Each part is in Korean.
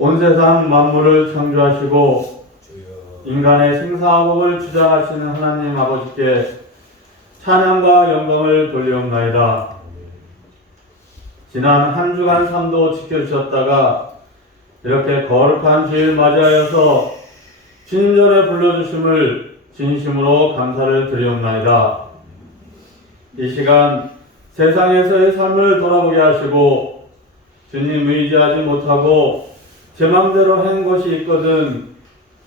온 세상 만물을 창조하시고 인간의 생사화복을 주장하시는 하나님 아버지께 찬양과 영광을 돌리옵나이다. 지난 한 주간 삶도 지켜주셨다가 이렇게 거룩한 주일 맞이하여서 주님 전에 불러주심을 진심으로 감사를 드리옵나이다. 이 시간 세상에서의 삶을 돌아보게 하시고 주님 의지하지 못하고 제 맘대로 한 것이 있거든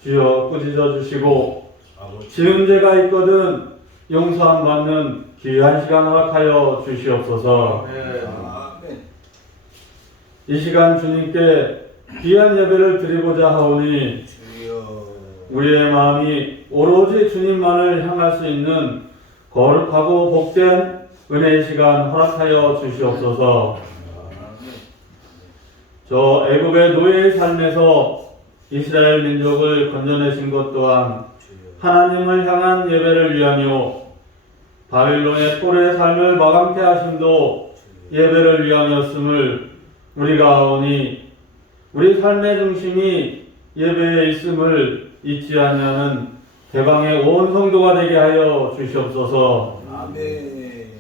주여 꾸짖어 주시고 지은 죄가 있거든 용서함 받는 귀한 시간 허락하여 주시옵소서. 이 시간 주님께 귀한 예배를 드리고자 하오니 우리의 마음이 오로지 주님만을 향할 수 있는 거룩하고 복된 은혜의 시간 허락하여 주시옵소서. 저 애굽의 노예의 삶에서 이스라엘 민족을 건져내신 것 또한 하나님을 향한 예배를 위하며 바빌론의 토르의 삶을 마감케 하심도 예배를 위함이었음을 우리가 아오니 우리 삶의 중심이 예배에 있음을 잊지 않냐는 대방의 온 성도가 되게 하여 주시옵소서. 아멘.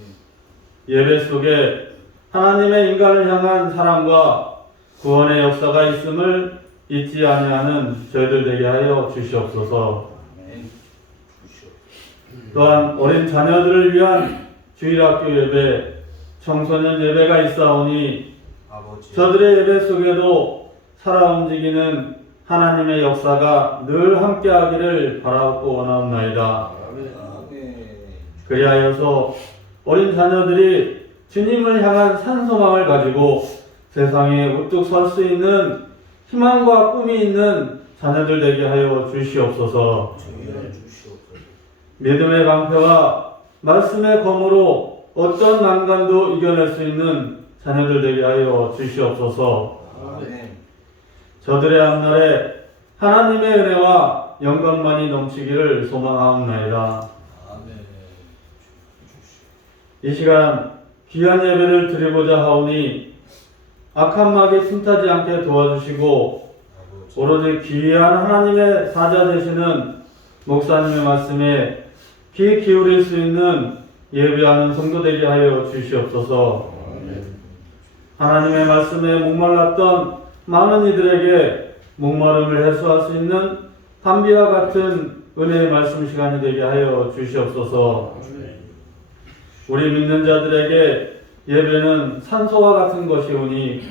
예배 속에 하나님의 인간을 향한 사랑과 구원의 역사가 있음을 잊지 아니하는 저희들 되게 하여 주시옵소서. 또한 어린 자녀들을 위한 주일학교 예배, 청소년 예배가 있사오니 저들의 예배 속에도 살아 움직이는 하나님의 역사가 늘 함께하기를 바라고 원하옵나이다. 그리하여서 어린 자녀들이 주님을 향한 산소망을 가지고 세상에 우뚝 설 수 있는 희망과 꿈이 있는 자녀들 되게 하여 주시옵소서. 믿음의 방패와 말씀의 검으로 어떤 난관도 이겨낼 수 있는 자녀들 되게 하여 주시옵소서. 저들의 앞날에 하나님의 은혜와 영광만이 넘치기를 소망하옵나이다. 이 시간 귀한 예배를 드리고자 하오니 악한 마귀 틈타지 않게 도와주시고 오로지 귀한 하나님의 사자 되시는 목사님의 말씀에 귀 기울일 수 있는 예배하는 성도 되게 하여 주시옵소서. 하나님의 말씀에 목말랐던 많은 이들에게 목마름을 해소할 수 있는 담비와 같은 은혜의 말씀 시간이 되게 하여 주시옵소서. 우리 믿는 자들에게 예배는 산소와 같은 것이오니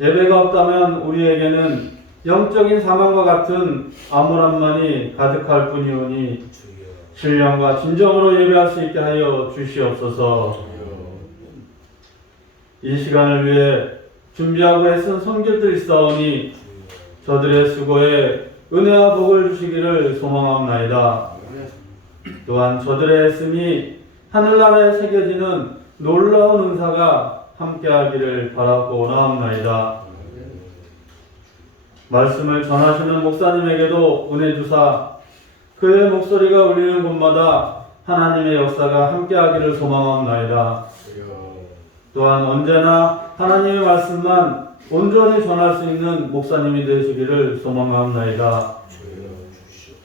예배가 없다면 우리에게는 영적인 사망과 같은 암울함만이 가득할 뿐이오니 신령과 진정으로 예배할 수 있게 하여 주시옵소서. 이 시간을 위해 준비하고 애쓴 손길들이 있사오니 저들의 수고에 은혜와 복을 주시기를 소망합나이다. 또한 저들의 애씀이 하늘나라에 새겨지는 놀라운 은사가 함께하기를 바라고 원하옵나이다. 말씀을 전하시는 목사님에게도 은혜 주사 그의 목소리가 울리는 곳마다 하나님의 역사가 함께하기를 소망하옵나이다. 또한 언제나 하나님의 말씀만 온전히 전할 수 있는 목사님이 되시기를 소망하옵나이다.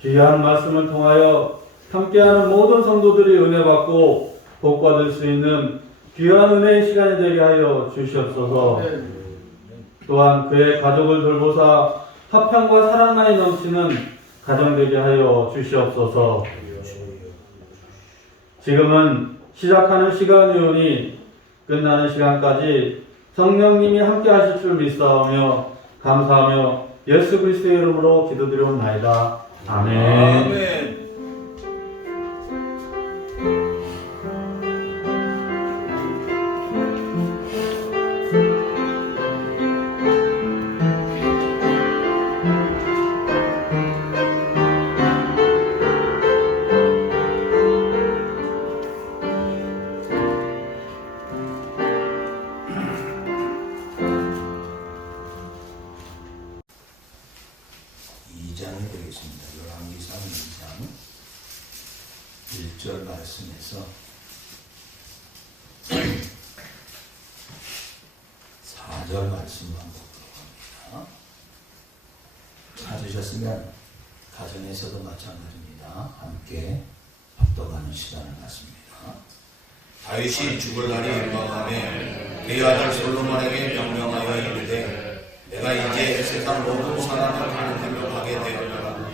귀한 말씀을 통하여 함께하는 모든 성도들이 은혜 받고 복 받을 수 있는 귀한 은혜의 시간이 되게 하여 주시옵소서. 또한 그의 가족을 돌보사 화평과 사랑만이 넘치는 가정 되게 하여 주시옵소서. 지금은 시작하는 시간이오니 끝나는 시간까지 성령님이 함께 하실 줄 믿사오며 감사하며 예수 그리스도의 이름으로 기도드리옵나이다. 아멘. 열왕기상 2장 1절 말씀에서 4절 말씀만 보도록 합니다. 찾으셨으면 가정에서도 마찬가지입니다. 함께 합독하는 시간을 갖습니다. 다윗이 죽을 날이 임박하며 그의 아들 솔로몬에게 명령하여 이르되 내가 이제 세상 모든 사람을 가는 길로 가게 되었노라.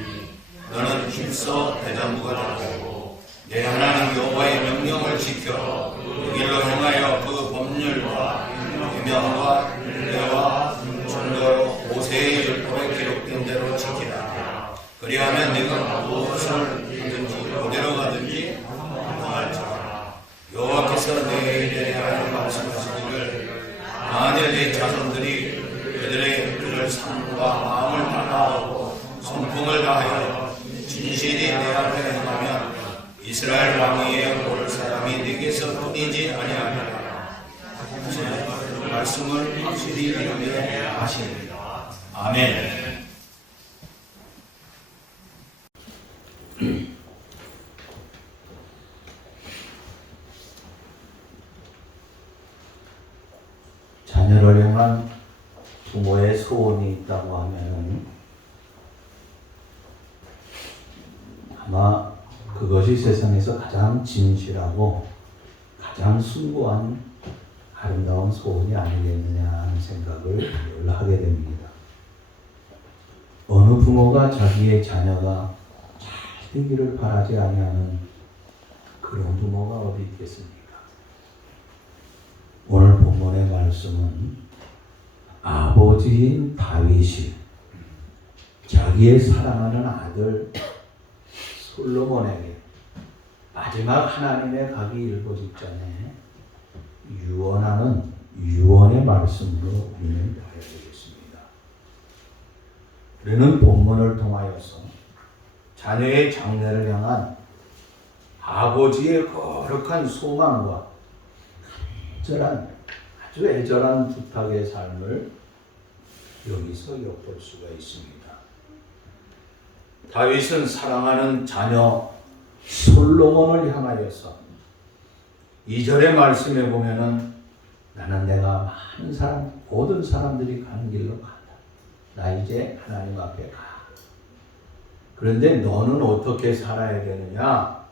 너는 힘써 대장부가 되고 내 하나님 여호와의 명령을 지켜 그 길로 행하여 그 법률과 계명과 율례와 존거로 모세의 율법에 기록된 대로 지키라. 그리하면 네가 무엇을 하든지 어디로 가든지 행할지라. 여호와께서 내게 대하여 말씀하시기를 만일 내 자손들이 그들의 그를 삶과 마음을 다하고 성품을 다하여 진실이 내 앞에 행하면 이스라엘 왕위에 오를 사람이 네게서 뿐이지 아니하리라. 그 말씀을 확실히 이루게 하십니다. 아멘. 자녀를 향한 부모의 소원이 있다고 하면은 아마 그것이 세상에서 가장 진실하고 가장 숭고한 아름다운 소원이 아니겠느냐 하는 생각을 늘 하게 됩니다. 어느 부모가 자기의 자녀가 잘 되기를 바라지 아니하는 그런 부모가 어디 있겠습니까? 오늘 본문의 말씀은 아버지인 다윗이 자기의 사랑하는 아들 솔로몬에게 마지막 하나님의 가기 일보 직전에 유언하는 유언의 말씀으로 우리는 봐야 되겠습니다. 우리는 본문을 통하여서 자녀의 장래를 향한 아버지의 거룩한 소망과 아주 애절한 부탁의 삶을 여기서 엿볼 수가 있습니다. 다윗은 사랑하는 자녀 솔로몬을 향하여서 2절의 말씀에 보면은 나는 내가 많은 사람, 모든 사람들이 가는 길로 간다. 나 이제 하나님 앞에 가. 그런데 너는 어떻게 살아야 되느냐?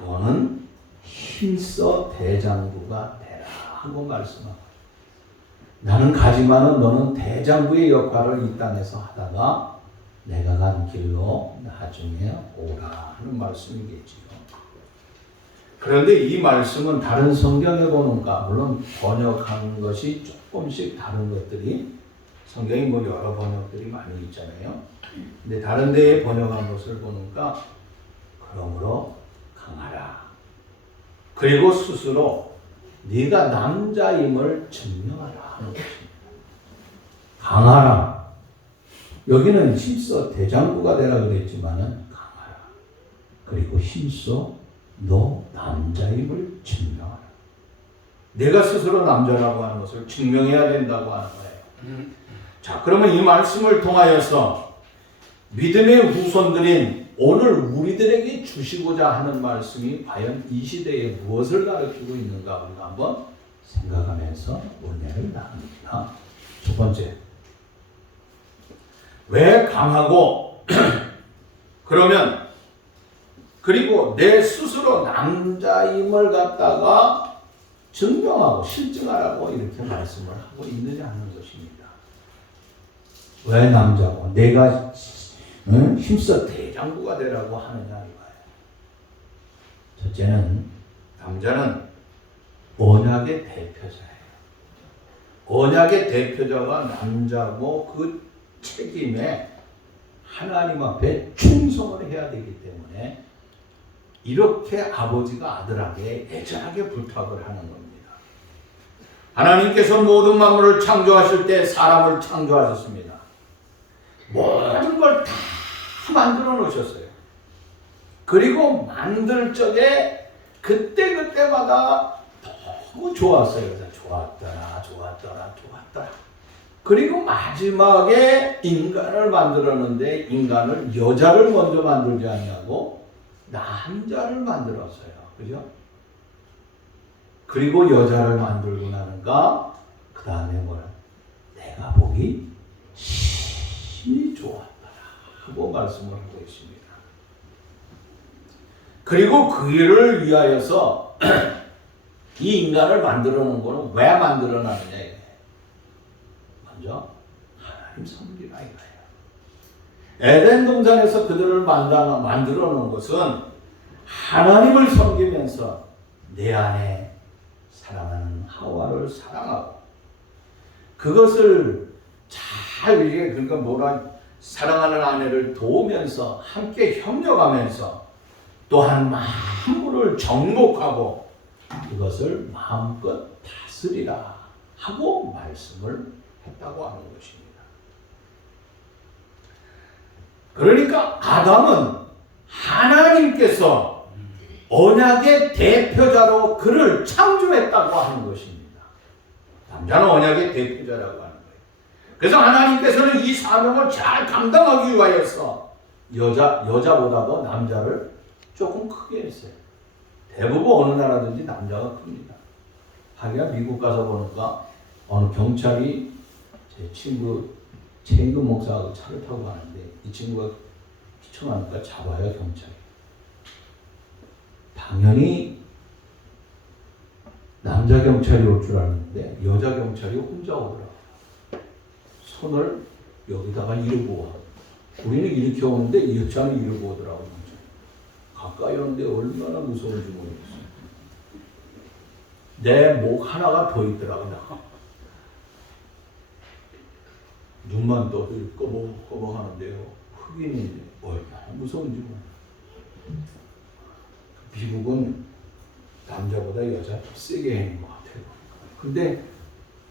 너는 힘써 대장부가 되라 하고 말씀하고 나는 가지만은 너는 대장부의 역할을 이 땅에서 하다가 내가 간 길로 나중에 오라 하는 말씀이겠지요. 그런데 이 말씀은 다른 성경에 보니까 물론 번역한 것이 조금씩 다른 것들이 성경이 뭐 여러 번역들이 많이 있잖아요. 근데 다른 데에 번역한 것을 보니까 그러므로 강하라. 그리고 스스로 네가 남자임을 증명하라 하는 것입니다. 강하라. 여기는 힘써 대장부가 되라 그랬지만은 강하라. 그리고 힘써 너 남자임을 증명하라. 내가 스스로 남자라고 하는 것을 증명해야 된다고 하는 거예요. 자, 그러면 이 말씀을 통하여서 믿음의 후손들인 오늘 우리들에게 주시고자 하는 말씀이 과연 이 시대에 무엇을 가르치고 있는가 우리가 한번 생각하면서 은혜를 나눕니다. 첫 번째, 왜 강하고 그러면 그리고 내 스스로 남자임을 갖다가 증명하고 실증하라고 이렇게 말씀을 하고 있느냐 하는 것입니다. 왜 남자고 내가 힘써 대장부가 되라고 하느냐 이거예요. 첫째는 남자는 언약의 대표자예요. 언약의 대표자가 남자고 그 책임에 하나님 앞에 충성을 해야 되기 때문에 이렇게 아버지가 아들에게 애절하게 부탁을 하는 겁니다. 하나님께서 모든 만물을 창조하실 때 사람을 창조하셨습니다. 모든 걸 다 만들어 놓으셨어요. 그리고 만들 적에 그때마다 너무 좋았어요. 좋았더라. 그리고 마지막에 인간을 만들었는데 인간을 여자를 먼저 만들지 않냐고 남자를 만들었어요. 그죠? 그리고 여자를 만들고 나니까 그 다음에 뭐라? 내가 보기 심히 좋았더라. 말씀을 하고 있습니다. 그리고 그 일을 위하여서 이 인간을 만들어 놓은 거는 왜 만들어 놨느냐 이거예요. 먼저 하나님 섬기라 이거예요. 에덴 동산에서 그들을 만들어 놓은 것은 하나님을 섬기면서 내 안에 사랑하는 하와를 사랑하고 그것을 잘 이게 그러니까 뭐라 사랑하는 아내를 도우면서 함께 협력하면서 또한 만물을 정복하고 그것을 마음껏 다스리라 하고 말씀을 했다고 하는 것입니다. 그러니까 아담은 하나님께서 언약의 대표자로 그를 창조했다고 하는 것입니다. 남자는 언약의 대표자라고 하는 거예요. 그래서 하나님께서는 이 사명을 잘 감당하기 위하여서 여자보다도 남자를 조금 크게 했어요. 대부분 어느 나라든지 남자가 큽니다. 하기야 미국 가서 보니까 어느 경찰이 제 친구 최인근 목사하고 차를 타고 가는데 이 친구가 피청하니까 잡아요 경찰이. 당연히 남자 경찰이 올 줄 알았는데 여자 경찰이 혼자 오더라고요. 손을 여기다가 이러고 와. 우리는 이렇게 오는데 이 여자는 이러고 오더라고요. 가까이 오는데 얼마나 무서운지 모르겠어요. 내 목 하나가 더 있더라고요. 눈만 떠도 꺼벅꺼벅 하는데요. 흑인이 얼마나 무서운지 모르겠어요. 미국은 남자보다 여자 더 세게 하는 것 같아요. 근데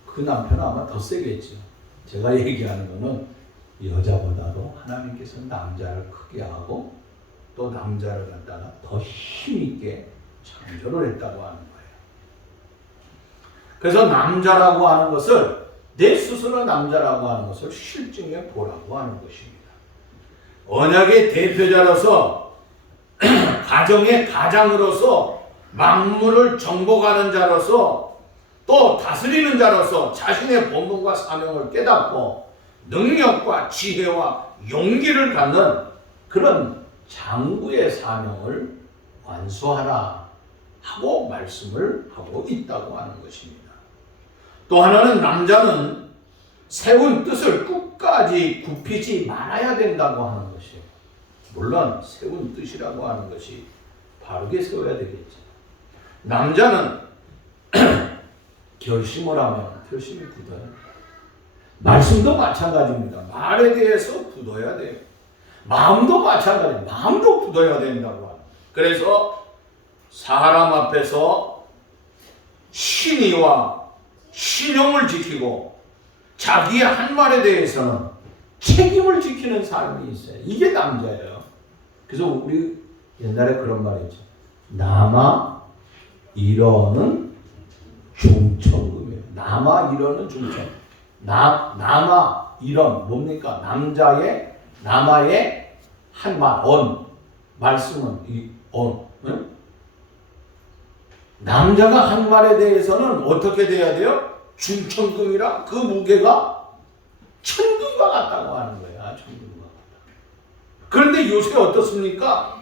그 남편은 아마 더 세겠죠. 제가 얘기하는 거는 여자보다도 하나님께서 남자를 크게 하고 또 남자를 갖다가 더 힘있게 창조를 했다고 하는 거예요. 그래서 남자라고 하는 것을 내 스스로 남자라고 하는 것을 실증해 보라고 하는 것입니다. 언약의 대표자로서 가정의 가장으로서 만물을 정복하는 자로서 또 다스리는 자로서 자신의 본분과 사명을 깨닫고 능력과 지혜와 용기를 갖는 그런 장구의 사명을 완수하라 하고 말씀을 하고 있다고 하는 것입니다. 또 하나는 남자는 세운 뜻을 끝까지 굽히지 말아야 된다고 하는 것이에요. 물론 세운 뜻이라고 하는 것이 바르게 세워야 되겠죠. 남자는 결심을 하면 결심이 굳어요. 말씀도 마찬가지입니다. 말에 대해서 굳어야 돼요. 마음도 마찬가지예요. 마음도 굳어야 된다고 하는. 그래서 사람 앞에서 신의와 신용을 지키고 자기의 한 말에 대해서는 책임을 지키는 삶이 있어요. 이게 남자예요. 그래서 우리 옛날에 그런 말이 있죠. 남아 이러는 중천금이에요. 남아 이러는 중천. 남아 이런 뭡니까? 남아의 한 말, 말씀은 이 응? 남자가 한 말에 대해서는 어떻게 돼야 돼요? 중천금이라 그 무게가 천금과 같다고 하는 거예요. 천금과 같다. 그런데 요새 어떻습니까?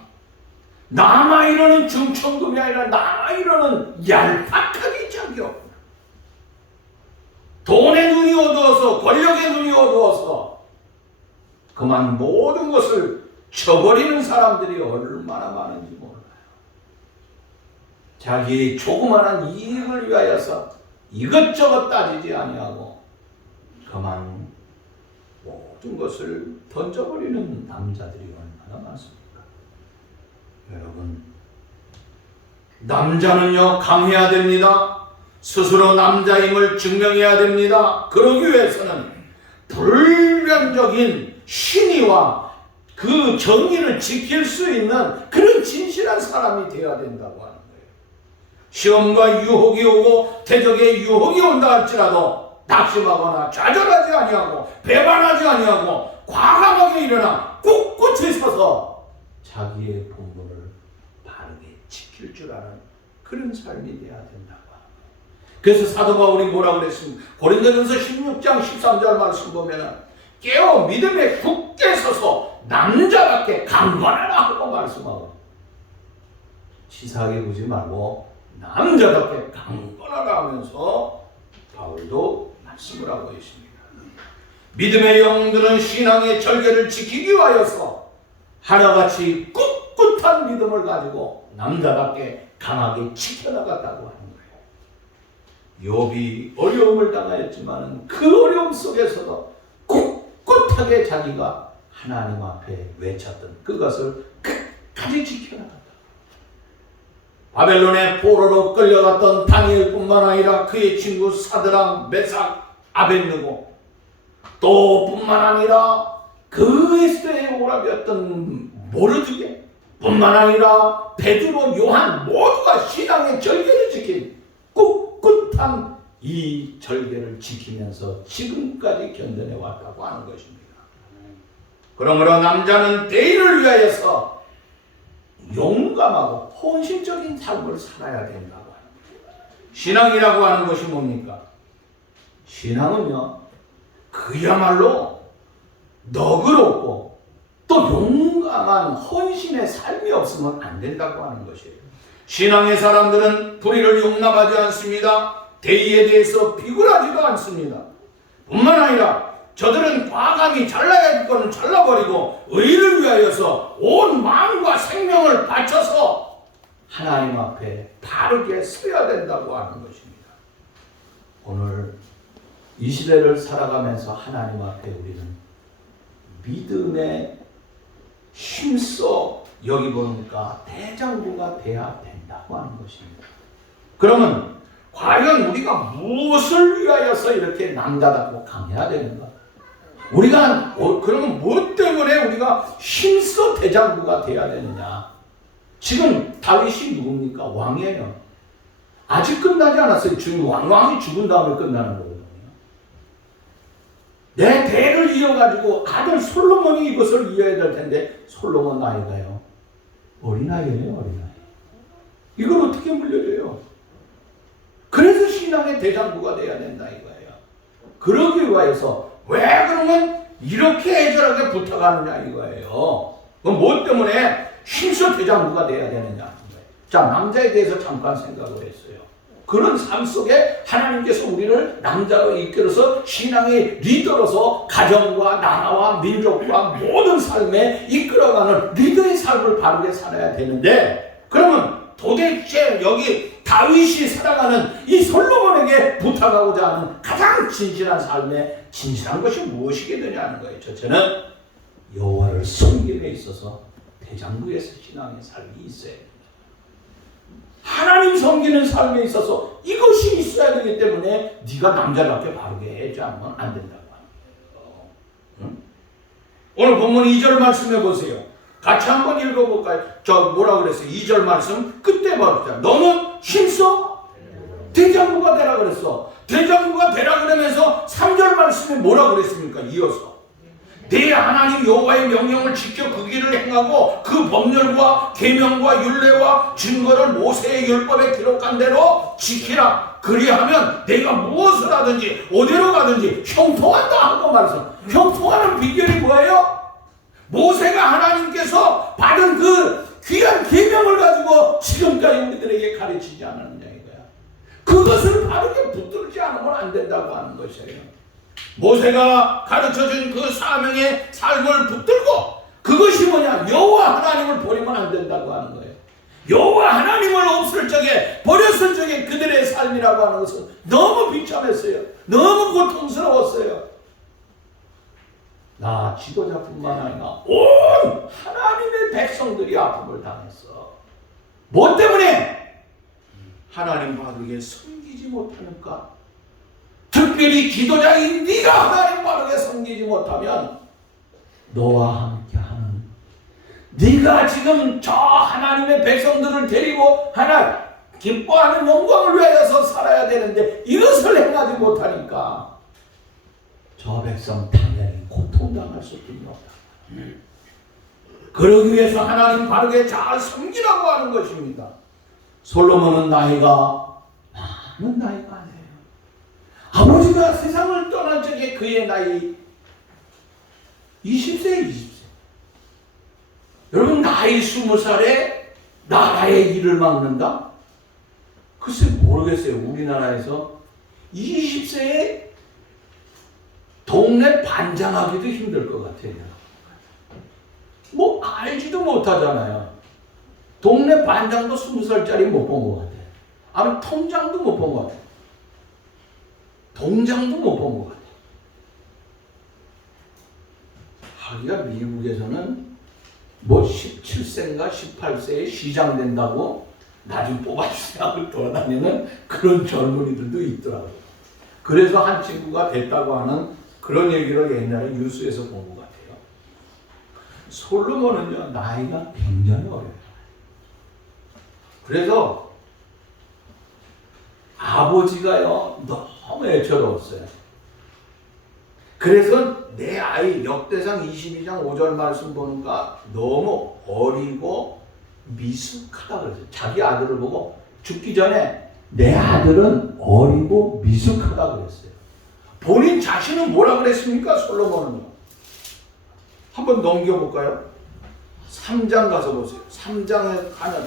남아 이러는 중천금이 아니라 남아 이러는 얄팍하게 자기요. 돈의 눈이 어두워서 권력의 눈이 어두워서 그만 모든 것을 쳐버리는 사람들이 얼마나 많은지 몰라요. 자기의 조그마한 이익을 위하여서 이것저것 따지지 아니하고 그만 모든 것을 던져버리는 남자들이 얼마나 많습니까? 여러분, 남자는요 강해야 됩니다. 스스로 남자임을 증명해야 됩니다. 그러기 위해서는 불변적인 신의와 그 정의를 지킬 수 있는 그런 진실한 사람이 되어야 된다고 하는 거예요. 시험과 유혹이 오고 대적의 유혹이 온다 할지라도 낙심하거나 좌절하지 아니하고 배반하지 아니하고 과감하게 일어나 꿋꿋이 서서 자기의 본분을 바르게 지킬 줄 아는 그런 삶이 되어야 된다고 하는 거예요. 그래서 사도 바울이 뭐라고 그랬습니까? 고린도전서 16장 13절 말씀 보면은 깨어 믿음에 굳게 서서 남자답게 강건하라 하고 말씀하고, 치사하게 보지 말고 남자답게 강건하라 하면서 바울도 말씀을 하고 있습니다. 믿음의 영들은 신앙의 절개를 지키기 위하여서 하나같이 꿋꿋한 믿음을 가지고 남자답게 강하게 지켜나갔다고 하는 거예요. 욥이 어려움을 당하였지만 그 어려움 속에서도 꿋꿋하게 자기가 하나님 앞에 외쳤던 그것을 끝까지 지켜나갔다. 바벨론의 포로로 끌려갔던 다니엘뿐만 아니라 그의 친구 사드락, 메삭, 아벳느고, 또 뿐만 아니라 그 에스더의 오라비였던 모르드게 뿐만 아니라 베드로, 요한 모두가 신앙의 절개를 지킨 꿋꿋한 이 절개를 지키면서 지금까지 견뎌내 왔다고 하는 것입니다. 그러므로 남자는 대의를 위하여서 용감하고 헌신적인 삶을 살아야 된다고 합니다. 신앙이라고 하는 것이 뭡니까? 신앙은요, 그야말로 너그럽고 또 용감한 헌신의 삶이 없으면 안 된다고 하는 것이에요. 신앙의 사람들은 불의를 용납하지 않습니다. 대의에 대해서 비굴하지도 않습니다. 뿐만 아니라 저들은 과감히 잘라야 할 거는 잘라버리고 의를 위하여서 온 마음과 생명을 바쳐서 하나님 앞에 바르게 서야 된다고 하는 것입니다. 오늘 이 시대를 살아가면서 하나님 앞에 우리는 믿음에 힘써 여기 보니까 대장부가 돼야 된다고 하는 것입니다. 그러면 과연 우리가 무엇을 위하여서 이렇게 남자답고 강해야 되는가? 우리가 그러면 무엇 때문에 우리가 힘써 대장부가 돼야 되느냐? 지금 다윗이 누굽니까? 왕이에요. 아직 끝나지 않았어요. 왕이 죽은 다음에 끝나는 거거든요. 내 대를 이어가지고 아들 솔로몬이 이것을 이어야 될 텐데 솔로몬 나이가요, 어린아이예요. 어린아이. 이걸 어떻게 물려줘요? 그래서 신앙의 대장부가 돼야 된다 이거예요. 그러기 위해서 왜 그러면 이렇게 애절하게 부탁하느냐 이거예요. 그럼 뭐 때문에 힘써 대장부가 돼야 되느냐. 자, 남자에 대해서 잠깐 생각을 했어요. 그런 삶 속에 하나님께서 우리를 남자로 이끌어서 신앙의 리더로서 가정과 나라와 민족과 모든 삶에 이끌어가는 리더의 삶을 바르게 살아야 되는데, 그러면 도대체 여기 다윗이 살아가는 이 솔로몬에게 부탁하고자 하는 가장 진실한 삶에 진실한 것이 무엇이겠느냐 하는 거예요. 첫째는 여호와를 섬김에 있어서 대장부에서 신앙의 삶이 있어야 됩니다. 하나님 섬기는 삶에 있어서 이것이 있어야 되기 때문에 네가 남자답게 바르게 해지 않으면 안 된다고 하는 거예요. 응? 오늘 본문 2절 말씀해 보세요. 같이 한번 읽어볼까요? 저 뭐라 그랬어요? 2절 말씀 끝에 봐주자. 너는 힘써 대장부가 되라 그랬어. 대장부가 되라 그러면서 3절 말씀에 뭐라 그랬습니까? 이어서 내 하나님 여호와의 명령을 지켜 그 길을 행하고 그 법률과 계명과 율례와 증거를 모세의 율법에 기록한 대로 지키라. 그리하면 내가 무엇을 하든지 어디로 가든지 형통한다 하고 말했어. 형통하는 비결이 뭐예요? 모세가 하나님께서 받은 그 귀한 계명을 가지고 지금까지 우리들에게 가르치지 않았느냐 이거야. 그것을 바르게 붙들지 않으면 안 된다고 하는 것이에요. 모세가 가르쳐준 그 사명의 삶을 붙들고, 그것이 뭐냐? 여호와 하나님을 버리면 안 된다고 하는 거예요. 여호와 하나님을 없을 적에, 버렸을 적에 그들의 삶이라고 하는 것은 너무 비참했어요. 너무 고통스러웠어요. 나 지도자뿐만 아니라 온 하나님의 백성들이 아픔을 당했어. 뭐 때문에? 하나님 바르게 섬기지 못하니까. 특별히 기도자인 네가 하나님 바르게 섬기지 못하면 너와 함께하는, 네가 지금 저 하나님의 백성들을 데리고 하나 기뻐하는 영광을 위하여서 살아야 되는데 이것을 행하지 못하니까 저 백성 당연히 고통당할 수밖에 없다. 그러기 위해서 하나님 바르게 잘 섬기라고 하는 것입니다. 솔로몬은 나이가 많은 나이가 아니에요. 아버지가 세상을 떠난 적에 그의 나이 20세. 여러분, 나이 20살에 나라의 일을 막는다? 글쎄 모르겠어요. 우리나라에서 20세에 동네 반장하기도 힘들 것 같아요. 뭐 알지도 못하잖아요. 동네 반장도 20살짜리 못 본 것 같아요. 아니 통장도 못 본 것 같아요. 동장도 못 본 것 같아요. 하기가 미국에서는 뭐 17세인가 18세에 시장 된다고 나중 뽑아주세요 돌아다니는 그런 젊은이들도 있더라고요. 그래서 한 친구가 됐다고 하는 그런 얘기를 옛날에 뉴스에서 본 것 같아요. 솔로몬은요, 나이가 굉장히 어려요. 그래서 아버지가요, 너무 애처로웠어요. 그래서 내 아이, 역대상 22장 5절 말씀 보니까 너무 어리고 미숙하다 그랬어요. 자기 아들을 보고 죽기 전에 내 아들은 어리고 미숙하다 그랬어요. 본인 자신은 뭐라 그랬습니까? 솔로몬은요. 한번 넘겨볼까요? 3장 가서 보세요. 3장에 하나,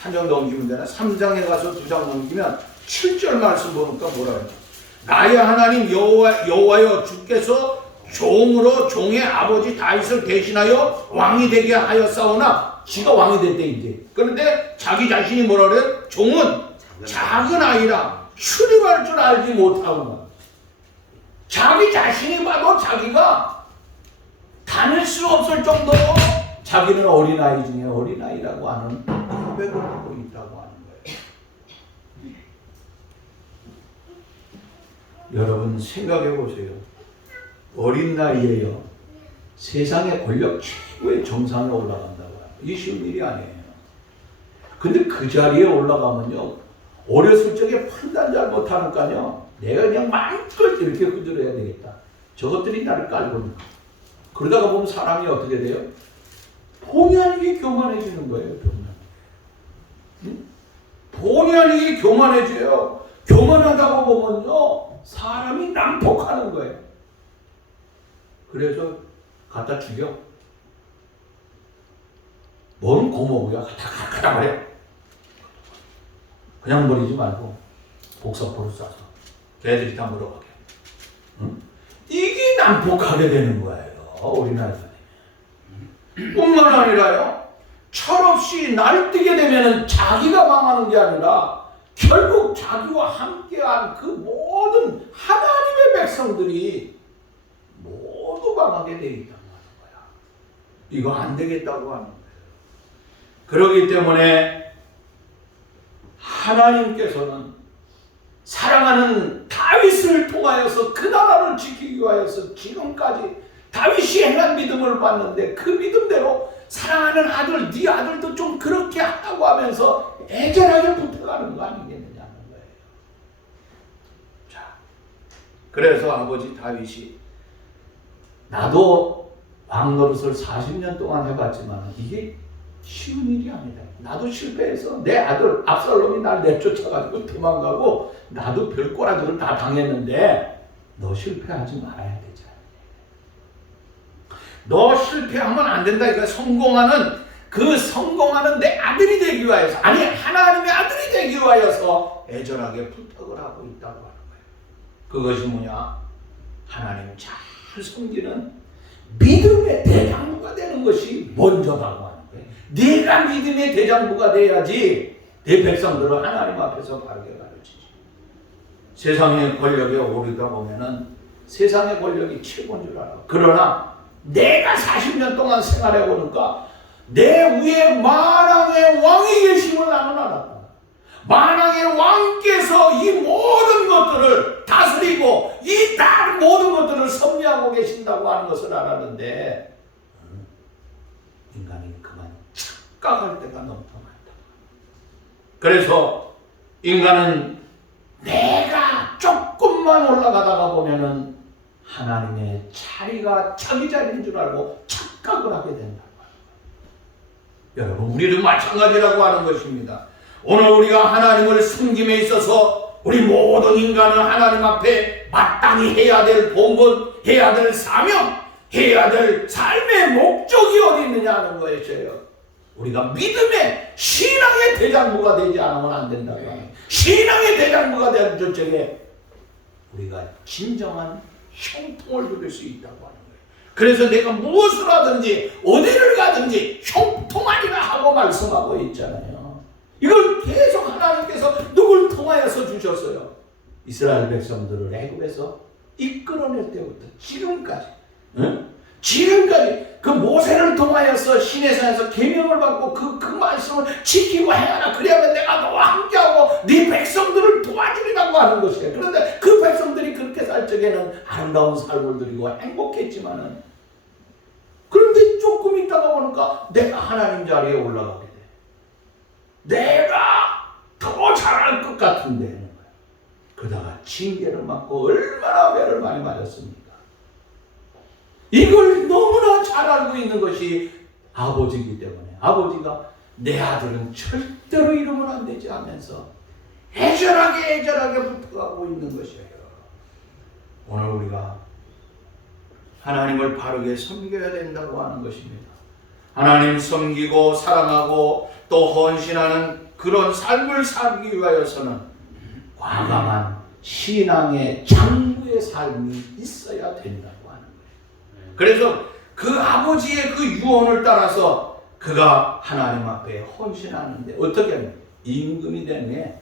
한 장 넘기면 되나? 3장에 가서 2장 넘기면 7절 말씀 보니까 뭐라 그래요? 나의 하나님 여호와여, 주께서 종으로 종의 아버지 다윗을 대신하여 왕이 되게 하였사오나, 지가 왕이 됐대 이제. 그런데 자기 자신이 뭐라 그래요? 종은 작은 아이라 출입할 줄 알지 못하구나. 자기 자신이 봐도 자기가 다닐 수 없을 정도로 자기는 어린아이 중에 어린아이라고 하는 고백을 하고 있다고 하는 거예요. 여러분 생각해 보세요. 어린 나이에요, 세상의 권력 최고의 정상에 올라간다고 해요. 이게 쉬운 일이 아니에요. 근데 그 자리에 올라가면요, 어렸을 적에 판단 잘 못하니까요, 내가 그냥 마음껏 이렇게 흔들어야 되겠다. 저것들이 나를 깔고 있는 거예요. 그러다가 보면 사람이 어떻게 돼요? 본의 아니게 교만해지는 거예요. 본의 아니게 교만해져요. 교만하다고 보면요, 사람이 난폭하는 거예요. 그래서 갖다 죽여. 뭔 고모부야? 갖다 버려. 그냥 버리지 말고 복사포로 싸서 걔들이 다 물어가게. 응? 이게 난폭하게 되는 거예요. 우리나라에. 뿐만 아니라요, 철없이 날뛰게 되면 자기가 망하는 게 아니라 결국 자기와 함께한 그 모든 하나님의 백성들이 모두 망하게 돼 있다고 하는 거야. 이거 안 되겠다고 하는 거예요. 그렇기 때문에 하나님께서는 사랑하는 다윗을 통하여서 그 나라를 지키기 위하여서 지금까지 다윗이 행한 믿음을 봤는데, 그 믿음대로 사랑하는 아들, 네 아들도 좀 그렇게 하라고 하면서 애절하게 부탁하는 거 아니겠느냐는 거예요. 자, 그래서 아버지 다윗이, 나도 왕 노릇을 40년 동안 해봤지만 이게 쉬운 일이 아니다. 나도 실패해서 내 아들 압살롬이 날 내쫓아가지고 도망가고 나도 별꼬라지를 다 당했는데, 너 실패하지 말아야 되지. 너 실패하면 안 된다. 그러니까 성공하는 내 아들이 되기 위하여서, 아니 하나님의 아들이 되기 위하여서 애절하게 부탁을 하고 있다고 하는 거예요. 그것이 뭐냐? 하나님 잘 섬기는 믿음의 대장부가 되는 것이 먼저라고 하는 거예요. 네가 믿음의 대장부가 돼야지 내 백성들을 하나님 앞에서 바르게 가르치지. 세상의 권력에 오르다 보면은 세상의 권력이 최고인 줄 알아. 그러나 내가 40년 동안 생활해 보니까 내 위에 만왕의 왕이 계심을 나는 알았다. 만왕의 왕께서 이 모든 것들을 다스리고 이 다른 모든 것들을 섭리하고 계신다고 하는 것을 알았는데, 인간이 그만 착각할 때가 너무 많다. 그래서 인간은 내가 조금만 올라가다가 보면은 하나님의 자리가 자기 자리인 줄 알고 착각을 하게 된다. 여러분, 우리도 마찬가지라고 하는 것입니다. 오늘 우리가 하나님을 섬김에 있어서 우리 모든 인간은 하나님 앞에 마땅히 해야 될 본분, 해야 될 사명, 해야 될 삶의 목적이 어디 있느냐 하는 것이에요. 우리가 믿음의 신앙의 대장부가 되지 않으면 안 된다고 하는 거예요. 신앙의 대장부가 된 저쪽에 우리가 진정한 형통을 누릴 수 있다고 하는 거예요. 그래서 내가 무엇을 하든지 어디를 가든지 형통하리라 하고 말씀하고 있잖아요. 이걸 계속 하나님께서 누굴 통하여서 주셨어요? 이스라엘 백성들을 애굽에서 이끌어낼 때부터 지금까지, 지금까지 그 모세를 통하여서 시내산에서 계명을 받고 그 말씀을 지키고 행하라. 그래야만 내가 너와 함께하고 네 백성들을 도와주리라고 하는 것이에요. 그런데 그 백성들이 그렇게 살 적에는 아름다운 삶을 누리고 행복했지만은, 그런데 조금 있다가 보니까 내가 하나님 자리에 올라가게 돼. 내가 더 잘할 것 같은데. 그러다가 징계를 맞고 얼마나 매를 많이 맞았습니까? 이걸 너무나 잘 알고 있는 것이 아버지이기 때문에 아버지가 내 아들은 절대로 이러면 안 되지 하면서 애절하게 붙어가고 있는 것이에요. 오늘 우리가 하나님을 바르게 섬겨야 된다고 하는 것입니다. 하나님 섬기고 사랑하고 또 헌신하는 그런 삶을 살기 위하여서는 과감한 신앙의 장부의 삶이 있어야 된다고 하는 거예요. 그래서 그 아버지의 그 유언을 따라서 그가 하나님 앞에 헌신하는데 어떻게 하면 임금이 되네.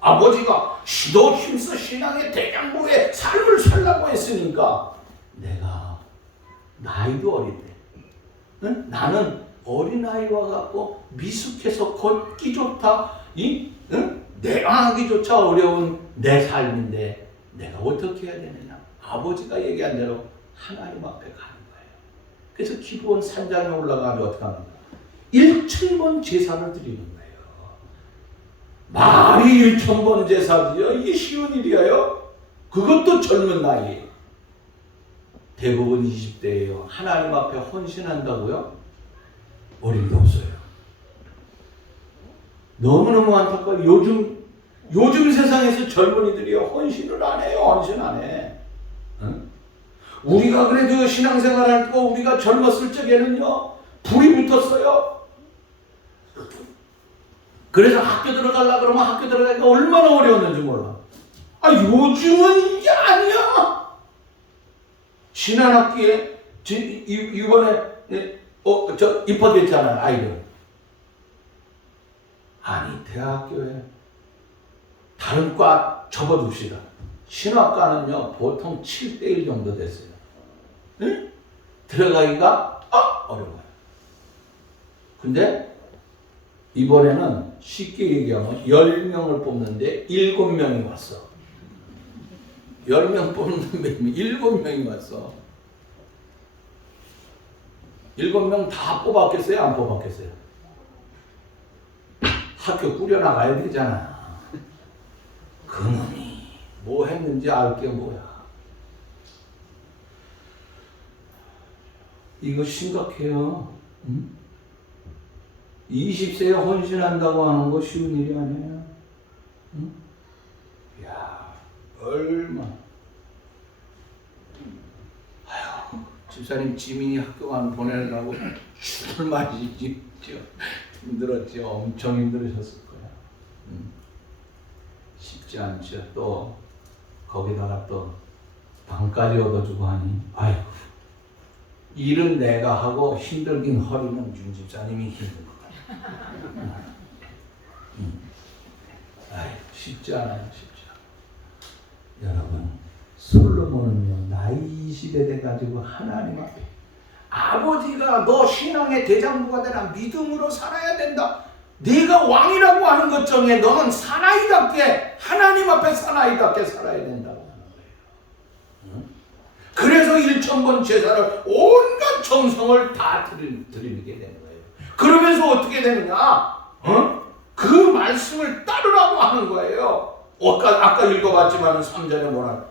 아버지가 너 힘써 신앙의 대장부의 삶을 살라고 했으니까 내가 나이도 어린데, 응? 나는 어린아이와 같고 미숙해서 걷기 좋다, 응? 내항하기조차 어려운 내 삶인데 내가 어떻게 해야 되느냐. 아버지가 얘기한 대로 하나님 앞에 가는 거예요. 그래서 기브온 산장에 올라가면 어떻게 합니까? 1,000번 제사를 드리는 거예요. 말이 1,000번 제사지요? 이게 쉬운 일이에요? 그것도 젊은 나이에. 대부분 20대예요. 하나님 앞에 헌신한다고요? 어림도 없어요. 너무너무 안타까워요. 요즘 세상에서 젊은이들이 헌신을 안 해요. 헌신 안 해. 응? 우리가 그래도 신앙생활 할 때 우리가 젊었을 적에는요, 불이 붙었어요. 그래서 학교 들어가려고 그러면 학교 들어가기가 얼마나 어려웠는지 몰라. 요즘은 이게 아니야. 지난 학기에 이번에 입학했잖아요, 아이들. 아니, 대학교에 다른 과 접어둡시다. 신학과는요 보통 7:1 정도 됐어요. 응? 들어가기가 어려워요. 근데 이번에는 쉽게 얘기하면 10명을 뽑는데 7명이 왔어. 10명 뽑는데 7명이 왔어. 7명 다 뽑았겠어요? 안 뽑았겠어요? 학교 꾸려나가야 되잖아. 그놈이 뭐 했는지 알 게 뭐야. 이거 심각해요. 응? 20세에 헌신한다고 하는 거 쉬운 일이 아니에요. 응? 야, 얼마나. 아휴, 집사님 지민이 학교 보내려고 죽을 맛이 힘들었죠. 엄청 힘들으셨을 거야. 쉽지 않죠. 또 거기다가 또 방까지 얻어주고 하니, 아이고, 일은 내가 하고 힘들긴 허리는 윤 집사님이 힘든 거야. 아이고, 쉽지 않아요. 쉽지 않아요. 여러분, 솔로몬은요 나이 20에 돼가지고 하나님 앞에 아버지가 너 신앙의 대장부가 되라, 믿음으로 살아야 된다. 네가 왕이라고 하는 것 중에 너는 사나이답게, 하나님 앞에 사나이답게 살아야 된다고 하는 거예요. 그래서 1,000번 제사를 온갖 정성을 다 드리게 되는 거예요. 그러면서 어떻게 되느냐? 그 말씀을 따르라고 하는 거예요. 아까 읽어봤지만 3절에 뭐라?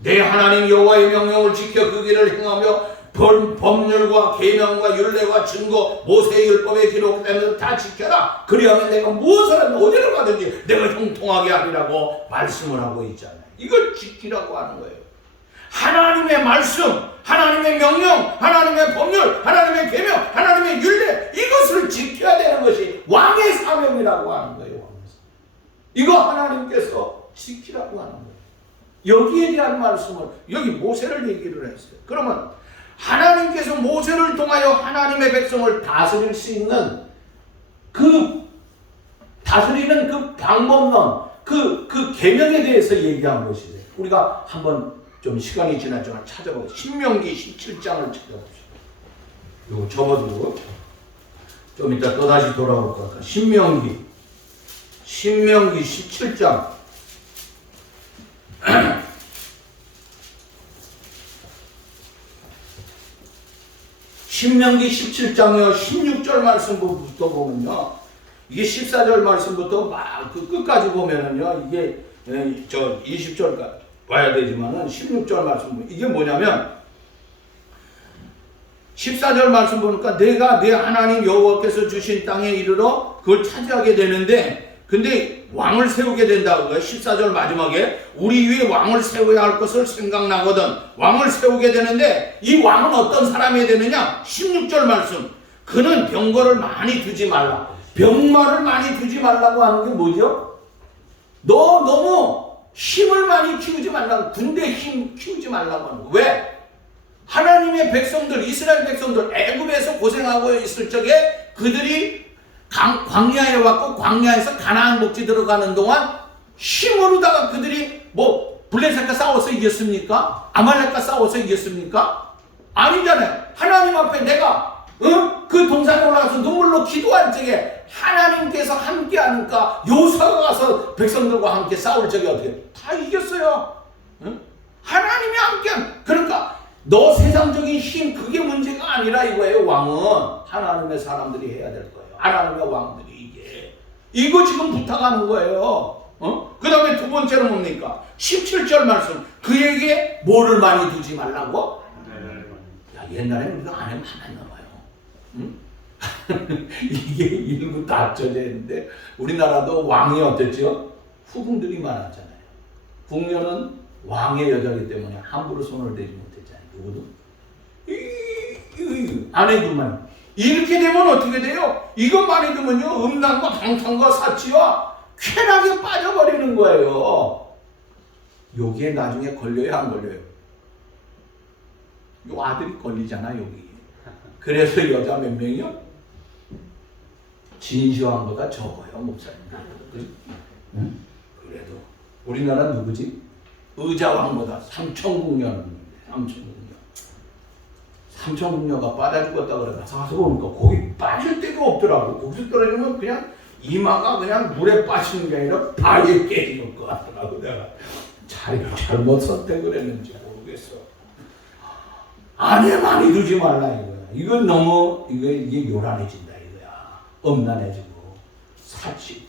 내 하나님 여호와의 명령을 지켜 그 길을 행하며 법률과 계명과 율례와 증거 모세의 율법에 기록된 것 다 지켜라. 그리하면 내가 무엇을 하든 어디를 가든지 내가 형통하게 하리라고 말씀을 하고 있잖아요. 이걸 지키라고 하는 거예요. 하나님의 말씀, 하나님의 명령, 하나님의 법률, 하나님의 계명, 하나님의 율례, 이것을 지켜야 되는 것이 왕의 사명이라고 하는 거예요. 이거 하나님께서 지키라고 하는 거예요. 여기에 대한 말씀을 여기 모세를 얘기를 했어요. 그러면 하나님께서 모세를 통하여 하나님의 백성을 다스릴 수 있는 다스리는 그 방법론, 그 계명에 대해서 얘기한 것이죠. 우리가 한번 좀 시간이 지났지만 찾아보고 신명기 17장을 찾아봅시다. 이거 접어두고 좀 이따 또다시 돌아올 것 같아. 신명기 17장 신명기 17장이요 16절 말씀부터 보면요, 이게 14절 말씀부터 막 그 끝까지 보면은요, 이게 저 20절까지 봐야 되지만은 16절 말씀, 이게 뭐냐면 14절 말씀 보니까 내가 내 하나님 여호와께서 주신 땅에 이르러 그걸 차지하게 되는데, 근데 왕을 세우게 된다고 해요. 14절 마지막에 우리 위에 왕을 세워야 할 것을 생각나거든. 왕을 세우게 되는데 이 왕은 어떤 사람이 되느냐? 16절 말씀, 그는 병거를 많이 두지 말라. 병마를 많이 두지 말라고 하는 게 뭐죠? 너 너무 힘을 많이 키우지 말라고, 군대 힘 키우지 말라고 하는 거. 왜? 하나님의 백성들, 이스라엘 백성들 애굽에서 고생하고 있을 적에 그들이 광야에 왔고 광야에서 가나안 복지 들어가는 동안 힘으로다가 그들이 뭐 블레셋과 싸워서 이겼습니까? 아말렉과 싸워서 이겼습니까? 아니잖아요. 하나님 앞에 내가 그 동산에 올라가서 눈물로 기도할 적에 하나님께서 함께 하니까 요사가 가서 백성들과 함께 싸울 적에 어떻게 다 이겼어요. 하나님이 함께 그러니까 너 세상적인 힘 그게 문제가 아니라 이거예요. 왕은 하나님의 사람들이 해야 될 거예요. 하나님의 왕들이 이거 지금 부탁하는 거예요. 그 다음에 두 번째는 뭡니까? 17절 말씀, 그에게 뭐를 많이 두지 말라고? 야, 옛날에는 우리가 안 하면 하나 나와요. 이게 일부 다 합쳐져 있는데 우리나라도 왕이 어땠죠? 후궁들이 많았잖아요. 궁녀는 왕의 여자이기 때문에 함부로 손을 대지 못했잖아요. 누구도 아내들만. 이렇게 되면 어떻게 돼요? 이것 많이 두면요, 음란과 방탕과 사치와 쾌락에 빠져버리는 거예요. 여기에 나중에 걸려요, 안 걸려요? 요 아들이 걸리잖아, 여기. 그래서 여자 몇 명이요? 진시황보다 적어요, 목사님. 응? 그래도 우리나라 누구지? 의자왕보다 삼천궁녀가 빠져 죽었다 그래. 가서 보니까 거기 빠질 데가 없더라고. 거기서 떨어지면 그냥 이마가 그냥 물에 빠지는 게 아니라 발에 깨지는 것 같더라고. 내가 잘못 선택을 했는지 모르겠어. 아내 많이 두지 말라 이거야. 이건 너무 이게 요란해진다 이거야. 엄난해지고 사치.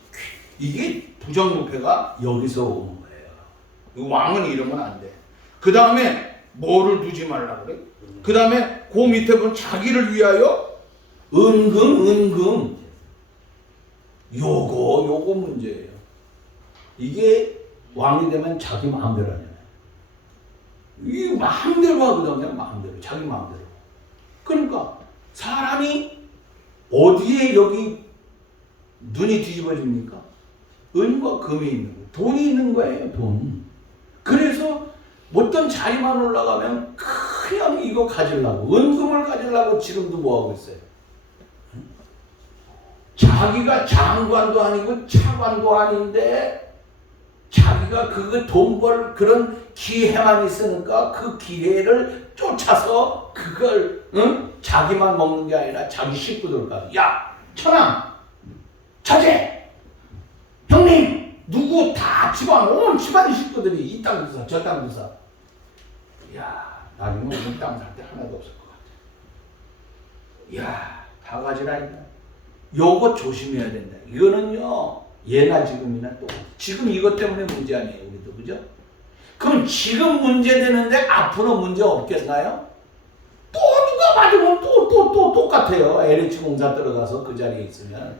이게 부정부패가 여기서 오는 거예요. 왕은 이러면 안 돼. 그 다음에 뭐를 두지 말라 그래? 그 다음에 그 밑에 보면 자기를 위하여 은금 요거 문제예요. 이게 왕이 되면 자기 마음대로 하잖아요. 이 마음대로 하거든요. 마음대로 자기 마음대로. 그러니까 사람이 어디에 여기 눈이 뒤집어집니까? 은과 금이 있는 거예요. 돈이 있는 거예요. 돈. 그래서 어떤 자리만 올라가면 그냥 이거 가지려고, 은금을 가지려고 지금도 뭐하고 있어요? 자기가 장관도 아니고 차관도 아닌데 자기가 돈 벌 그런 기회만 있으니까 그 기회를 쫓아서 그걸 자기만 먹는 게 아니라 자기 식구들까지, 야 천왕 처제 형님 누구 다 집안 온 집안 식구들이 이 땅 주사 저 땅 주사. 야 나중에 이 땅 살 때 하나도 없을 것 같아. 야 다 가지라 이거. 요거 조심해야 된다. 이거는요 예나 지금이나 또 지금 이것 때문에 문제 아니에요 우리도. 그죠? 그럼 지금 문제되는데 앞으로 문제 없겠나요? 또 누가 맞으면 또 똑같아요. LH 공사 들어가서 그 자리에 있으면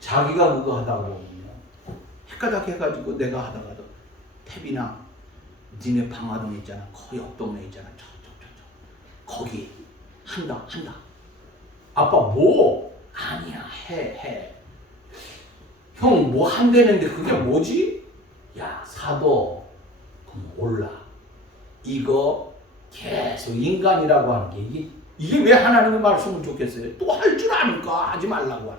자기가 그거 하다가 보면 헷가닥 해가지고 내가 하다가도 탭이나 니네 방화동 있잖아, 그 옆 동네 있잖아, 저 거기 한다. 아빠 뭐? 아니야, 해. 형 뭐 한다는데 그게 뭐지? 야, 사도. 그럼 올라. 이거 계속 인간이라고 하는 게 이게 왜 하나님의 말씀을 좋겠어요? 또 할 줄 아니까 하지 말라고 하는 거야.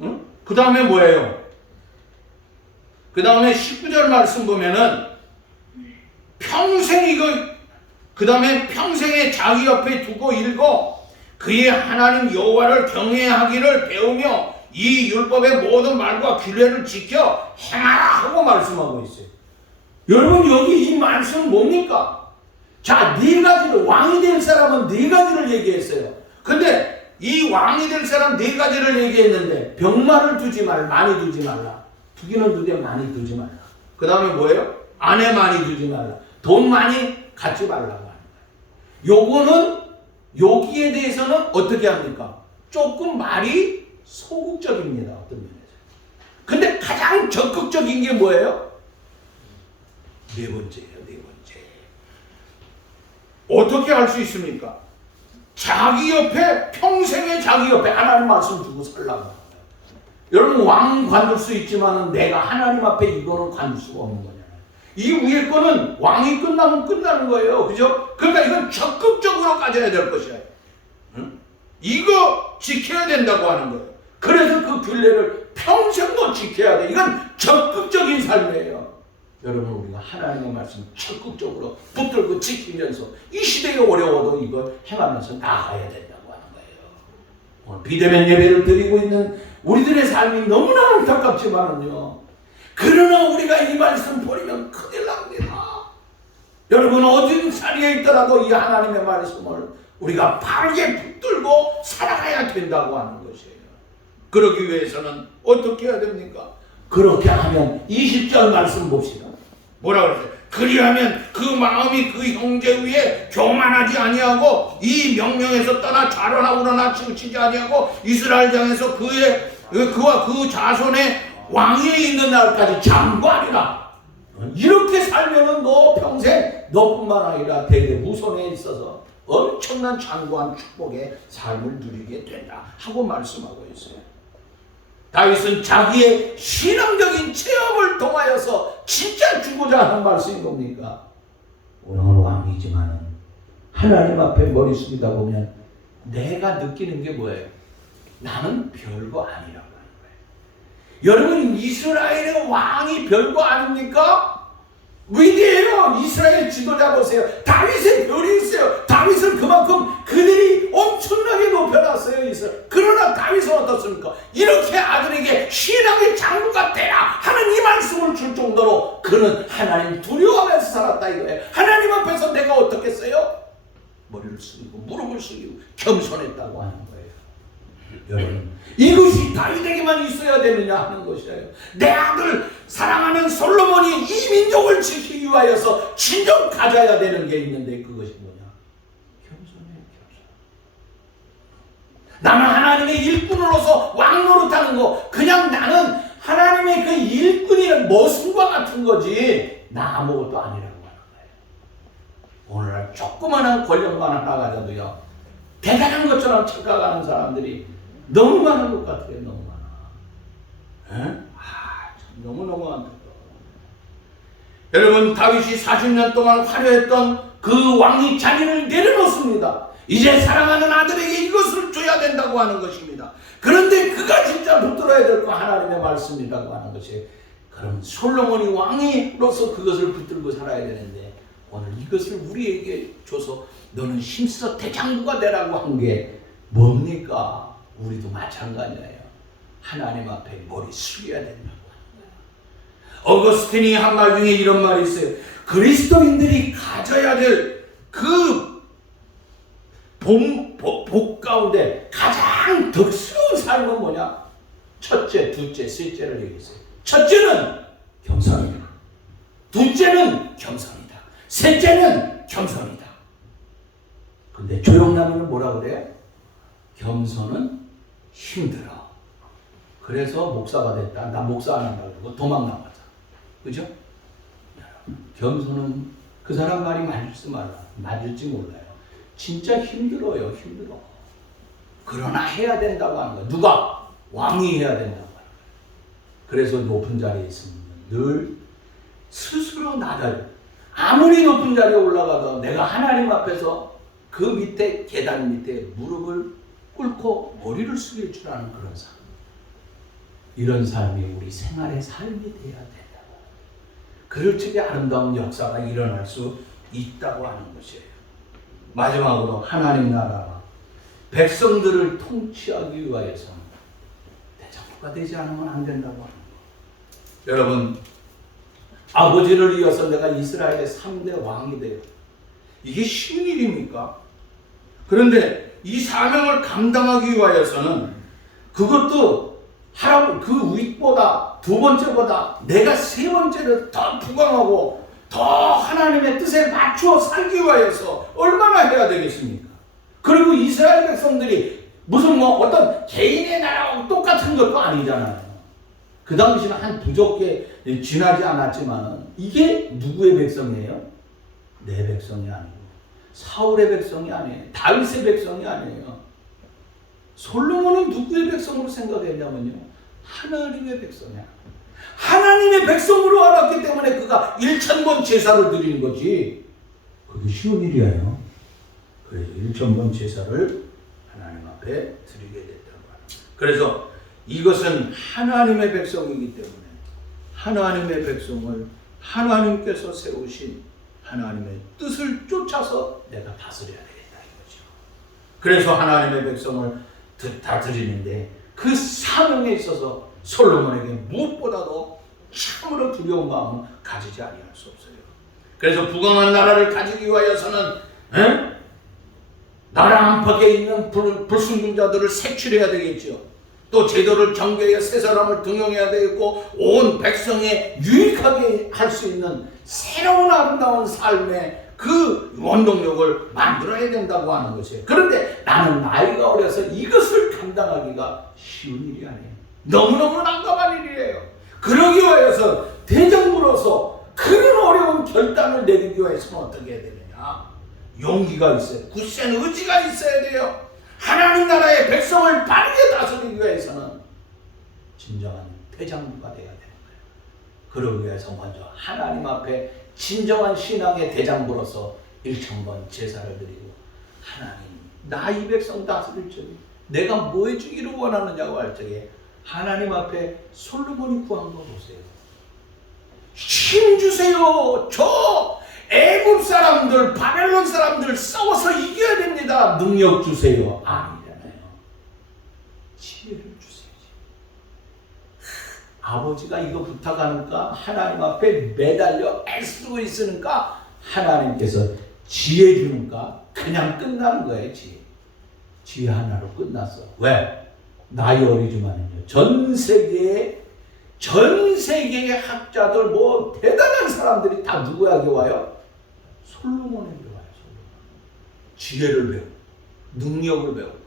응? 그 다음에 뭐예요? 그 다음에 19절 말씀 보면은 평생 이거 그 다음에 평생에 자기 옆에 두고 읽어 그의 하나님 여호와를 경외하기를 배우며 이 율법의 모든 말과 규례를 지켜 행하라 하고 말씀하고 있어요. 여러분 여기 이 말씀은 뭡니까? 자, 네 가지를 왕이 될 사람은 네 가지를 얘기했어요. 근데 이 왕이 될 사람 네 가지를 얘기했는데 병마를 두지 말라, 많이 두지 말라. 두기는 두되 많이 두지 말라. 그 다음에 뭐예요? 아내 많이 두지 말라. 돈 많이 갖지 말라고 하는 거예요. 요거는 여기에 대해서는 어떻게 합니까? 조금 말이 소극적입니다. 어떤 면에서. 근데 가장 적극적인 게 뭐예요? 네 번째예요. 네 번째. 어떻게 할 수 있습니까? 자기 옆에 평생에 자기 옆에 하나님 말씀 두고 살라고. 여러분 왕 관둘 수 있지만 내가 하나님 앞에 이거는 관둘 수가 없는 거잖아요. 이 위에 거는 왕이 끝나면 끝나는 거예요. 그죠? 그러니까 이건 적극적으로 가져야 될 것이에요. 응? 이거 지켜야 된다고 하는 거예요. 그래서 그 규례를 평생도 지켜야 돼. 이건 적극적인 삶이에요. 여러분 우리가 하나님의 말씀 적극적으로 붙들고 지키면서 이 시대에 어려워도 이걸 행하면서 나아가야 된다고 하는 거예요. 오늘 비대면 예배를 드리고 있는 우리들의 삶이 너무나 안타깝지만은요. 그러나 우리가 이 말씀 버리면 큰일 납니다. 여러분 어떤 자리에 있더라도 이 하나님의 말씀을 우리가 바르게 붙들고 살아가야 된다고 하는 것이에요. 그러기 위해서는 어떻게 해야 됩니까? 그렇게 하면 20절 말씀 봅시다. 뭐라 그러세요? 그리하면 그 마음이 그 형제 위에 교만하지 아니하고 이 명령에서 떠나 좌로나 우로나 치우치지 아니하고 이스라엘 장에서 그와 그 자손의 왕위에 있는 날까지 장구하리라. 이렇게 살면은 너 평생 너뿐만 아니라 대대 후손에 있어서 엄청난 장구한 축복의 삶을 누리게 된다 하고 말씀하고 있어요. 다윗은 자기의 신앙적인 체험을 통하여서 진짜 주고자 하는 말씀인 겁니까? 오늘 왕이지만은 하나님 앞에 머리 숙이다 보면 내가 느끼는 게 뭐예요? 나는 별거 아니라고 하는 거예요. 여러분 이스라엘의 왕이 별거 아닙니까? 위대해요. 이스라엘 지도자 보세요. 다윗의 별이 있어요. 다윗은 그만큼 그들이 엄청나게 높여놨어요. 이스라엘. 그러나 다윗은 어떻습니까? 이렇게 아들에게 신앙의 장구가 되라 하는 이 말씀을 줄 정도로 그는 하나님 두려워하면서 살았다 이거예요. 하나님 앞에서 내가 어떻게 했어요? 머리를 숙이고 무릎을 숙이고 겸손했다고 하는 거예요. 여러분 이것이 다윗에게만 있어야 되느냐 하는 것이에요. 내 아들 사랑하는 솔로몬이 이 민족을 지키기 위하여서 진정 가져야 되는 게 있는데 그것이 뭐냐? 겸손해요. 겸손. 나는 하나님의 일꾼으로서 왕 노릇하는 거 그냥 나는 하나님의 그 일꾼의 모습과 같은 거지 나 아무것도 아니라고 하는 거예요. 오늘날 조그마한 권력만 하나 가져도요 대단한 것처럼 착각하는 사람들이 너무 많은 것 같아요. 너무 많아. 참 너무너무 안타까워. 여러분 다윗이 40년 동안 화려했던 그 왕이 자기를 내려놓습니다. 이제 사랑하는 아들에게 이것을 줘야 된다고 하는 것입니다. 그런데 그가 진짜 붙들어야 될 거 하나님의 말씀이라고 하는 것이 그럼 솔로몬이 왕이로서 그것을 붙들고 살아야 되는데 오늘 이것을 우리에게 줘서 너는 힘써 대장부가 되라고 한 게 뭡니까? 우리도 마찬가지예요. 하나님 앞에 머리 숙여야 된다고 하는 거예요. 어거스틴이 한 말 중에 이런 말이 있어요. 그리스도인들이 가져야 될 그 복 가운데 가장 덕스러운 삶은 뭐냐? 첫째, 둘째, 셋째를 얘기했어요. 첫째는 겸손이다. 둘째는 겸손이다. 셋째는 겸손이다. 근데 조영남이는 뭐라 그래요? 겸손은 힘들어. 그래서 목사가 됐다. 나 목사 안 한다고 그러고 도망 나가자. 그죠? 겸손은 그 사람 말이 맞을지 몰라요. 진짜 힘들어요. 힘들어. 그러나 해야 된다고 하는 거야. 누가? 왕이 해야 된다고 하는 거야. 그래서 높은 자리에 있으면 늘 스스로 나를 아무리 높은 자리에 올라가도 내가 하나님 앞에서 그 밑에 계단 밑에 무릎을 꿇고 머리를 숙일 줄 아는 그런 삶. 이런 삶이 우리 생활의 삶이 되어야 된다고. 그럴 적에 아름다운 역사가 일어날 수 있다고 하는 것이에요. 마지막으로 하나님 나라와 백성들을 통치하기 위하여서는 대장부가 되지 않으면 안 된다고 하는 거. 여러분, 아버지를 이어서 내가 이스라엘의 3대 왕이 돼요. 이게 쉬운 일입니까? 그런데 이 사명을 감당하기 위하여서는 그것도 그 윗보다 두 번째보다 내가 세 번째를 더 부강하고 더 하나님의 뜻에 맞추어 살기 위하여서 얼마나 해야 되겠습니까? 그리고 이스라엘 백성들이 무슨 어떤 개인의 나라와 똑같은 것도 아니잖아요. 그 당시는 한 부족에 지나지 않았지만 이게 누구의 백성이에요? 내 백성이 아니고 사울의 백성이 아니에요. 다윗의 백성이 아니에요. 솔로몬은 누구의 백성으로 생각했냐면요, 하나님의 백성이야. 하나님의 백성으로 알았기 때문에 그가 1000번 제사를 드리는 거지. 그게 쉬운 일이에요. 그래서 1000번 제사를 하나님 앞에 드리게 됐다고 합니다. 그래서 이것은 하나님의 백성이기 때문에 하나님의 백성을 하나님께서 세우신 하나님의 뜻을 쫓아서 내가 다스려야 되겠다 이거죠. 그래서 하나님의 백성을 다 드리는데 그 사명에 있어서 솔로몬에게 무엇보다도 참으로 두려운 마음을 가지지 아니할 수 없어요. 그래서 부강한 나라를 가지기 위하여서는 나라 안팎에 있는 불순종자들을 색출해야 되겠죠. 또 제도를 정교해야 새 사람을 등용해야 되겠고 온 백성에 유익하게 할 수 있는 새로운 아름다운 삶의 그 원동력을 만들어야 된다고 하는 것이에요. 그런데 나는 나이가 어려서 이것을 감당하기가 쉬운 일이 아니에요. 너무너무 난감한 일이에요. 그러기 위해서 대장부로서 그런 어려운 결단을 내리기 위해서는 어떻게 해야 되느냐? 용기가 있어요. 굳센 의지가 있어야 돼요. 하나님 나라의 백성을 바르게 다스리기 위해서는 진정한 대장부가 돼야 되는 거예요. 그러기 위해서 먼저 하나님 앞에 진정한 신앙의 대장부로서 1000번 제사를 드리고 하나님, 나 이 백성 다스릴 적에 내가 뭐 해주기를 원하느냐고 할 적에 하나님 앞에 솔로몬이 구한 거 보세요. 힘 주세요. 저 애굽 사람들, 바벨론 사람들 싸워서 이겨야 됩니다. 능력 주세요. 아니잖아요. 지혜를 주세요. 아버지가 이거 부탁하니까 하나님 앞에 매달려 애쓰고 있으니까 하나님께서 지혜 주니까 그냥 끝나는 거예요. 지혜 하나로 끝났어. 왜? 나이 어리지만은요, 전 세계의 학자들 대단한 사람들이 다 누구에게 와요? 솔로몬에게 와요. 지혜를 배우고 능력을 배우고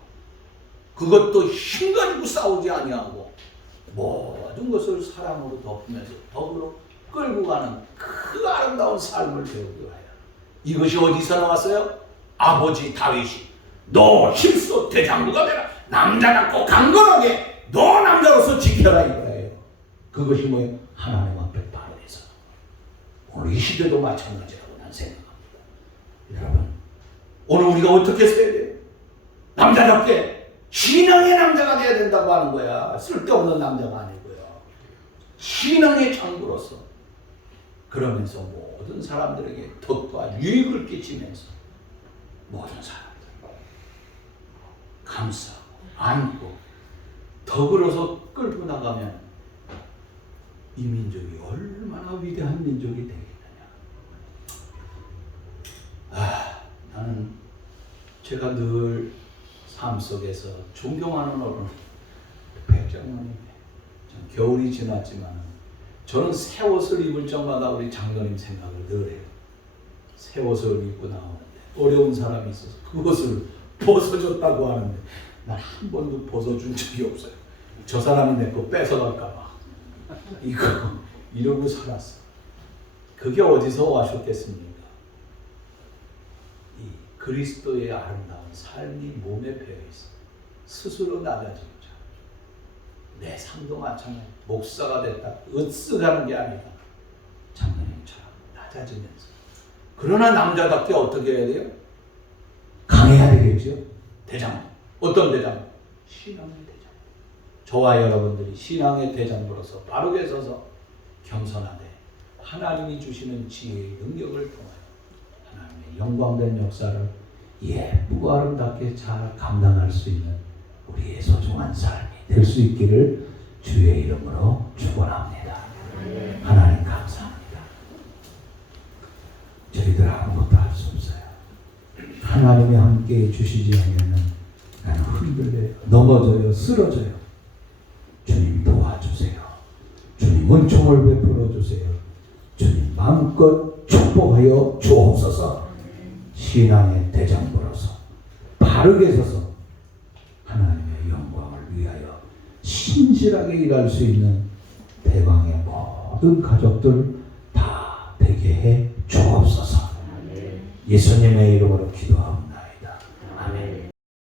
그것도 힘 가지고 싸우지 아니하고 모든 것을 사랑으로 덮으면서 덕으로 끌고 가는 그 아름다운 삶을 배우기 위하여. 이것이 어디서 나왔어요? 아버지 다윗이 너 힘써 대장부가 되라. 남자답고 강건하게 너 남자로서 지켜라 이거예요. 그것이 뭐예요? 하나님 앞에 바르게서. 오늘 이 시대도 마찬가지라고 난 생각합니다. 여러분, 오늘 우리가 어떻게 써야 돼요? 남자답게 신앙의 남자가 돼야 된다고 하는 거야. 쓸데없는 남자가 아니고요. 신앙의 장부로서 그러면서 모든 사람들에게 덕과 유익을 끼치면서 모든 사람들 감싸고 안고 덕으로서 끌고 나가면 이 민족이 얼마나 위대한 민족이 되겠느냐. 나는 제가 늘 삶 속에서 존경하는 어른 백장로님, 겨울이 지났지만 저는 새 옷을 입을 적마다 우리 장로님 생각을 늘 해요. 새 옷을 입고 나오는데 어려운 사람이 있어서 그것을 벗어줬다고 하는데 난 한 번도 벗어준 적이 없어요. 저 사람이 내 거 뺏어갈까봐 이러고 살았어. 그게 어디서 와셨겠습니까? 그리스도의 아름다운 삶이 몸에 배어 있어. 스스로 낮아지는 자. 내 삶도 마찬가지. 목사가 됐다. 으쓱하는 게 아니라 장로님처럼 낮아지면서. 그러나 남자답게 어떻게 해야 돼요? 강해야 되겠죠. 대장. 어떤 대장? 신앙의 대장. 저와 여러분들이 신앙의 대장으로서 바르게 서서 겸손하되 하나님이 주시는 지혜의 능력을 통하여 하나님의 영광된 역사를 예쁘고 아름답게 잘 감당할 수 있는 우리의 소중한 삶이 될 수 있기를 주의 이름으로 축원합니다. 하나님 감사합니다. 저희들 아무것도 할 수 없어요. 하나님이 함께 주시지 않으면 나는 흔들려요. 넘어져요. 쓰러져요. 주님 도와주세요. 주님 은총을 베풀어 주세요. 주님 마음껏 축복하여 주옵소서. 신앙의 대장부로서 바르게 서서 하나님의 영광을 위하여 신실하게 일할 수 있는 대방의 모든 가족들 다 되게 해 주옵소서. 예수님의 이름으로 기도합니다.